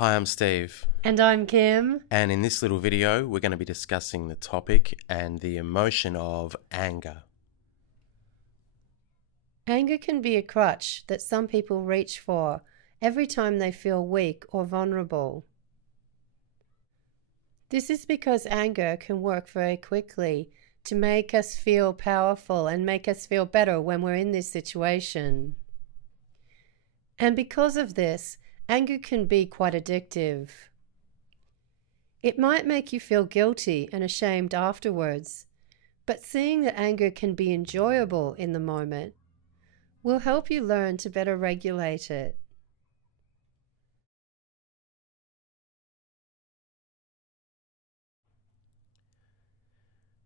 Hi, I'm Steve. And I'm Kim. And in this little video, we're going to be discussing the topic and the emotion of anger. Anger can be a crutch that some people reach for every time they feel weak or vulnerable. This is because anger can work very quickly to make us feel powerful and make us feel better when we're in this situation. And because of this, anger can be quite addictive. It might make you feel guilty and ashamed afterwards, but seeing that anger can be enjoyable in the moment will help you learn to better regulate it.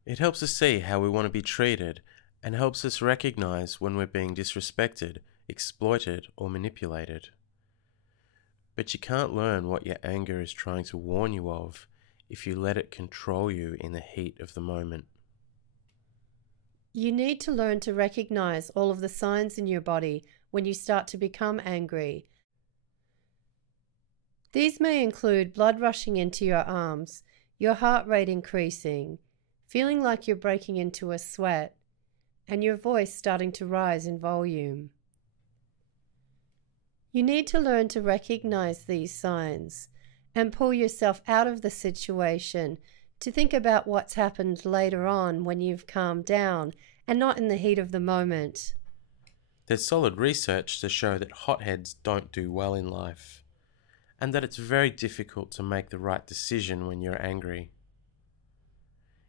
It helps us see how we want to be treated and helps us recognize when we're being disrespected, exploited, or manipulated. But you can't learn what your anger is trying to warn you of if you let it control you in the heat of the moment. You need to learn to recognize all of the signs in your body when you start to become angry. These may include blood rushing into your arms, your heart rate increasing, feeling like you're breaking into a sweat, and your voice starting to rise in volume. You need to learn to recognize these signs and pull yourself out of the situation to think about what's happened later on when you've calmed down and not in the heat of the moment. There's solid research to show that hotheads don't do well in life, and that it's very difficult to make the right decision when you're angry.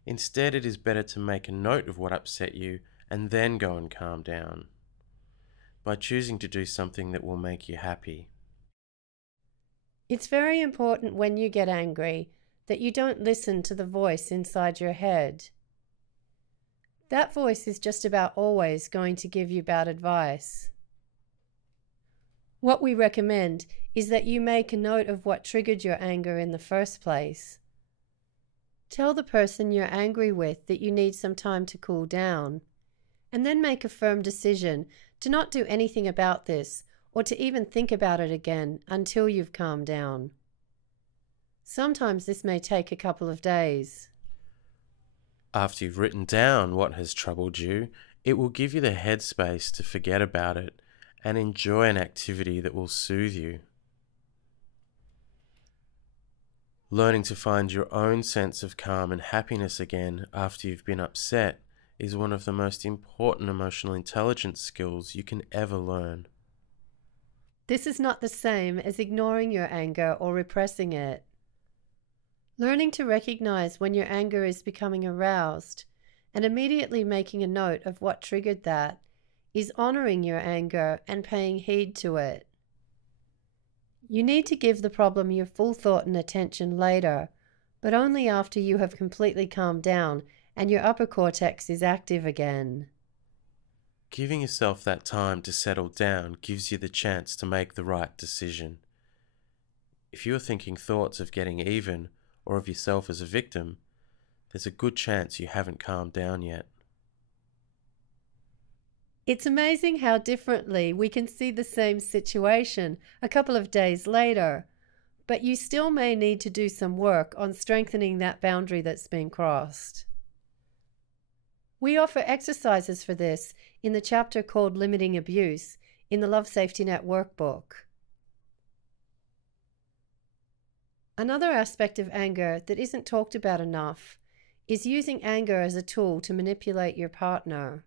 Instead, it is better to make a note of what upset you and then go and calm down, by choosing to do something that will make you happy. It's very important when you get angry that you don't listen to the voice inside your head. That voice is just about always going to give you bad advice. What we recommend is that you make a note of what triggered your anger in the first place. Tell the person you're angry with that you need some time to cool down, and then make a firm decision to not do anything about this or to even think about it again until you've calmed down. Sometimes this may take a couple of days. After you've written down what has troubled you, it will give you the headspace to forget about it and enjoy an activity that will soothe you. Learning to find your own sense of calm and happiness again after you've been upset is one of the most important emotional intelligence skills you can ever learn. This is not the same as ignoring your anger or repressing it. Learning to recognize when your anger is becoming aroused and immediately making a note of what triggered that is honoring your anger and paying heed to it. You need to give the problem your full thought and attention later, but only after you have completely calmed down and your upper cortex is active again. Giving yourself that time to settle down gives you the chance to make the right decision. If you are thinking thoughts of getting even or of yourself as a victim, there's a good chance you haven't calmed down yet. It's amazing how differently we can see the same situation a couple of days later, but you still may need to do some work on strengthening that boundary that's been crossed. We offer exercises for this in the chapter called Limiting Abuse in the Love Safety Net workbook. Another aspect of anger that isn't talked about enough is using anger as a tool to manipulate your partner.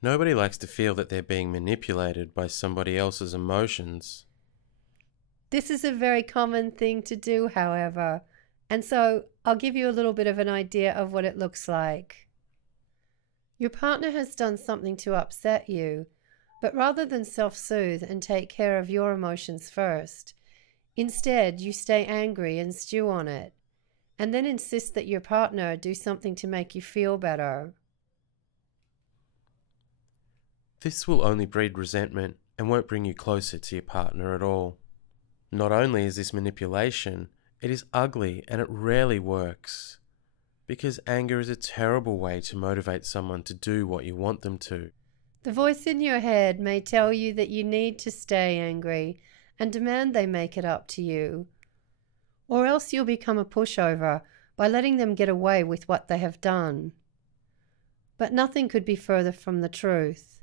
Nobody likes to feel that they're being manipulated by somebody else's emotions. This is a very common thing to do, however, and so I'll give you a little bit of an idea of what it looks like. Your partner has done something to upset you, but rather than self-soothe and take care of your emotions first, instead you stay angry and stew on it, and then insist that your partner do something to make you feel better. This will only breed resentment and won't bring you closer to your partner at all. Not only is this manipulation, it is ugly and it rarely works. Because anger is a terrible way to motivate someone to do what you want them to. The voice in your head may tell you that you need to stay angry and demand they make it up to you. Or else you'll become a pushover by letting them get away with what they have done. But nothing could be further from the truth.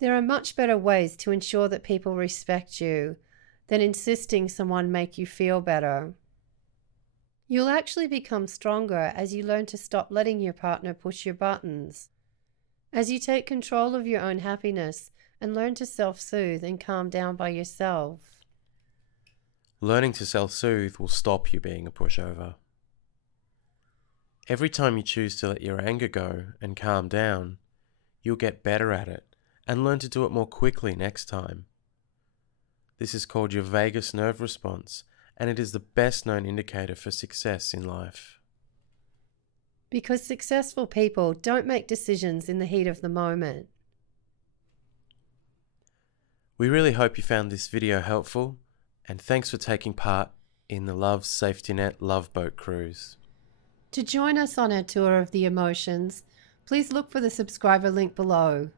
There are much better ways to ensure that people respect you than insisting someone make you feel better. You'll actually become stronger as you learn to stop letting your partner push your buttons, as you take control of your own happiness and learn to self-soothe and calm down by yourself. Learning to self-soothe will stop you being a pushover. Every time you choose to let your anger go and calm down, you'll get better at it and learn to do it more quickly next time. This is called your vagus nerve response, and it is the best known indicator for success in life. Because successful people don't make decisions in the heat of the moment. We really hope you found this video helpful, and thanks for taking part in the Love Safety Net Love Boat Cruise. To join us on our tour of the emotions, please look for the subscriber link below.